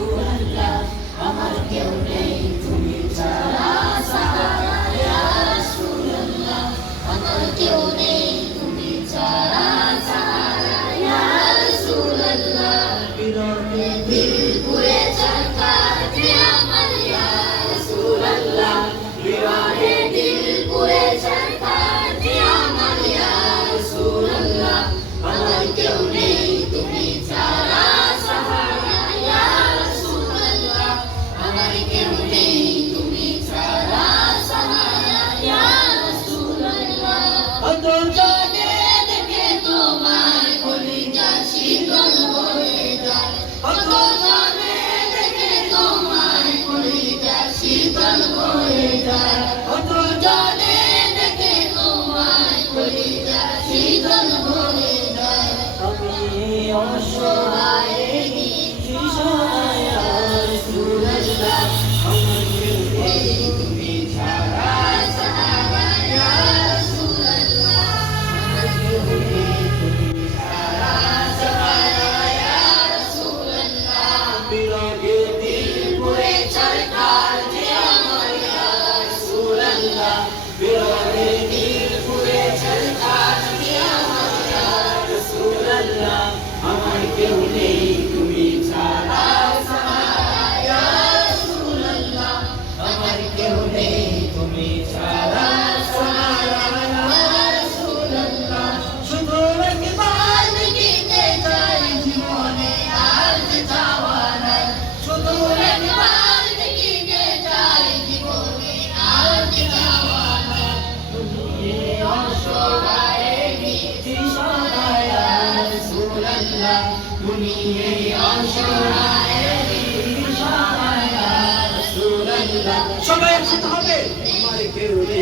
রাসূলুল্লাহ আমার কেউ নেই তুমি ছাড়া সাহারা ইয়া রাসূলুল্লাহ আমার কেউ নেই তুমি ছাড়া সাহারা ইয়া রাসূলুল্লাহ বিরহে দিল পুরে চরকার যে আমার ইয়া রাসূলুল্লাহ বিরহে দিল পুরে চরকার যে আমার ইয়া রাসূলুল্লাহ আমার কেউ নেই তুমি ছাড়া সাহারা ইয়া রাসূলুল্লাহ আমার কেউ নেই তুমি ছাড়া সাহারা ইয়া রাসূলুল্লাহ কত জনে দেখে তোমায় কলিজা শীতল হয়ে যায় কত জনে দেখে তোমায় কলিজা শীতল হয়ে যায় কত জনে দেখে তোমায় কলিজা শীতল হয়ে যায় আমি অসহায় নিঃসহায় ইয়া রাসূলুল্লাহ আমার কেউ নেই তুমি ছাড়া সাহারা ইয়া রাসূলুল্লাহ আমার কেউ নেই তুমি ছাড়া সাহারা ইয়া রাসূলুল্লাহ বিরহে দিল পুরে চরকার যে আমার ইয়া রাসূলুল্লাহ বিরহে দিল পুরে চরকার যে আমার ইয়া রাসূলুল্লাহ আমার কেউ নেই তুমি ছাড়া সাহারা ইয়া রাসূলুল্লাহ আমার কেউ নেই তুমি ছাড়া সাহারা ইয়া রাসূলুল্লাহ শুধু একবার দেখিতে চাই জীবনে আর যে চাওয়া নাই শুধু একবার দেখিতে চাই জীবনে আর যে চাওয়া নাই তুমি অসহায় নিঃসহায় ইয়া রাসূলুল্লাহ তুমি অসহায় নিঃসহায় ইয়া রাসূলুল্লাহ সবাই একসাথে হবে আমার কেউ নেই